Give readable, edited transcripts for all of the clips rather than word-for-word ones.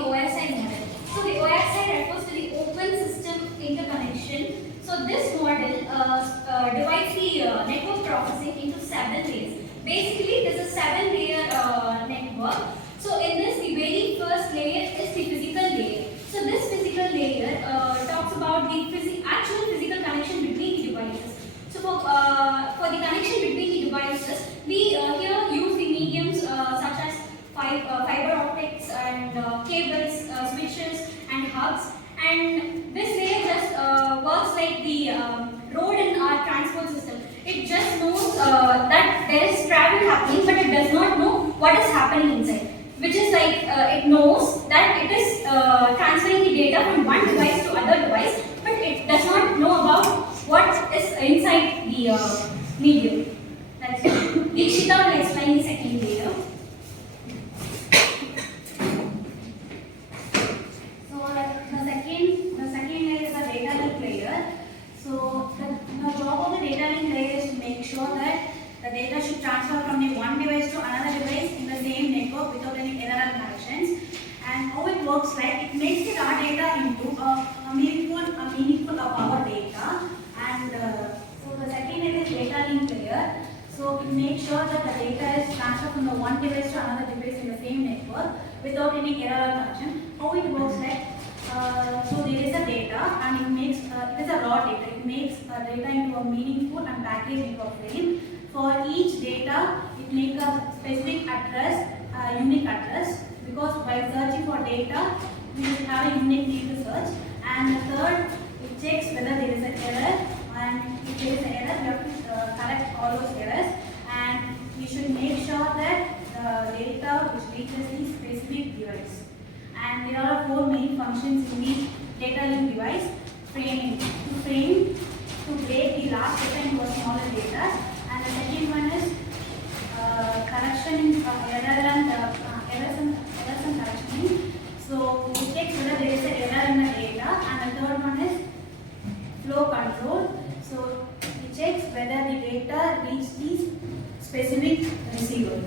the OSI model. So the OSI refers to the Open System Interconnection. So this model divides the network processing into 7 layers. Basically, it is a 7-layer network. So in this, the very first layer is the physical layer. So this physical layer talks about the actual physical connection between the devices. So for the connection between the devices, we here use the mediums such as fiber optics and cables, switches and hubs. And this layer just works like the road in our transport system. It just knows that there is travel happening, but it does not know what is happening inside. Which is like it knows that it is transferring the data from one device to other device, but it does not know about what is inside the medium. That's it. Ikshita will explain the second layer. The second layer is a data link layer. So the job of the data link layer is to make sure that the data should transfer from the one device to another device in the same network without any error connections. And how it works like it makes the raw data into a meaningful of our data. And so the second layer is data link layer. So it makes sure that the data is transferred from the one device to another device in the same network without any error connection. How it works like so there is a data and it makes it is a raw data. It makes data into a meaningful and packaged into a frame. For each data, it makes a specific address, unique address, because while searching for data, we will have a unique name to search. And the third, it checks whether there is an error, and if there is an error, we have to correct all those errors. And we should make sure that the data which reaches the specific device. And there are 4 main functions in the data link device: framing, to break the large data into a smaller data. And the second one is correction in errors and correction. So it checks whether there is an error in the data. And the third one is flow control. So it checks whether the data reaches the specific receiver.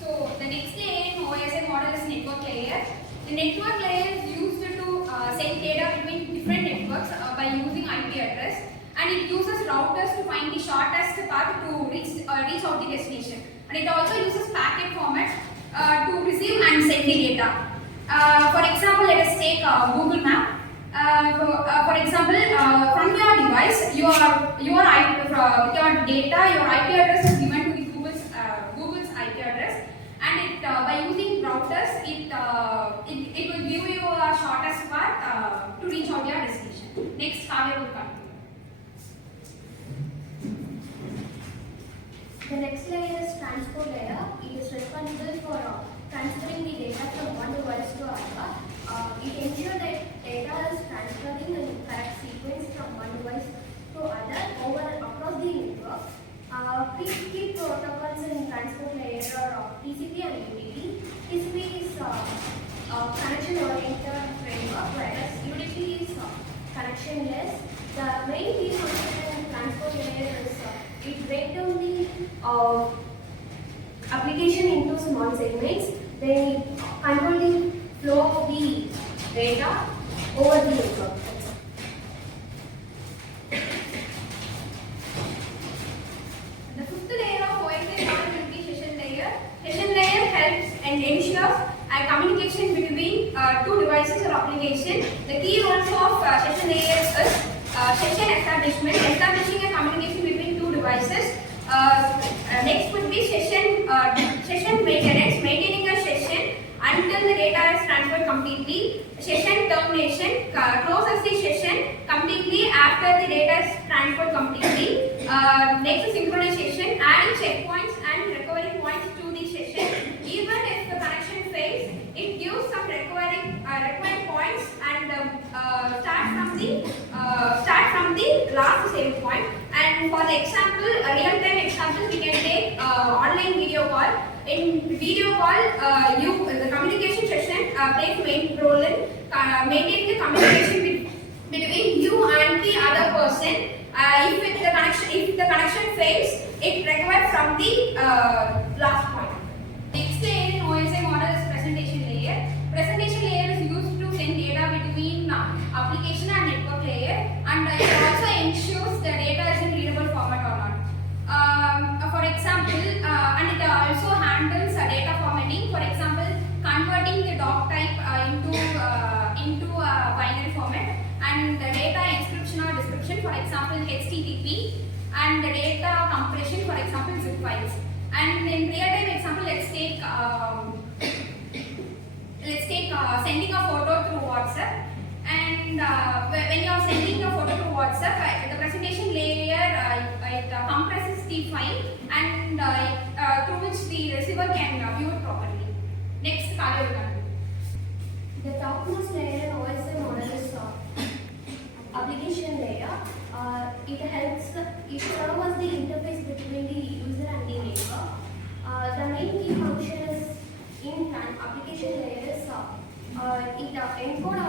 So the next layer in OSI model is network layer. The network layer is used to send data between different networks by using IP address, and it uses routers to find the shortest path to reach out the destination. And it also uses packet format to receive and send the data. For example, let us take Google Map. For example, from your device, your data, your IP address is given to the Google's IP address, and it by using routers, it will give you a shortest path to reach out your destination. Next, Kavya will come. The next layer is transport layer. It is responsible for transferring the data from one device to another. It ensures that data is transferring in the correct sequence from one device to other across the network. Key protocols in transport layer are TCP and UDP. TCP is connection-oriented framework, whereas UDP is connectionless. The main key function in transport layer is it breaks down the application into small segments. Then control the flow of the data over the network. The fifth layer of OSI model will be session layer. Session layer helps and ensures a communication between two devices or application. The key roles of session layer is session establishment, establishing a communication between two devices. Next would be session maintenance, maintaining a session until the data is transferred completely. Session termination, closes the session completely after the data is transferred completely. Next is synchronization, adding checkpoints and recovery points to the session. Even if the connection fails, it gives some recovery points and start from the last save point. And for the example, a real-time example, we can take online video call. In video call, the communication session plays main role in maintaining the communication between you and the other person. If the connection fails, it recovers from the last point. Next layer in OSI model is presentation layer. Presentation layer and the data encryption or description, for example HTTP, and the data compression, for example zip files. And in real-time example, let's take sending a photo through WhatsApp. And when you are sending a photo through WhatsApp, the presentation layer it compresses the file and through which the receiver can view it properly. Next, Kavya will continue. The topmost layer in OSM model is application layer. It helps, it serves as the interface between the user and the neighbor. The main key function is in application layer is it encode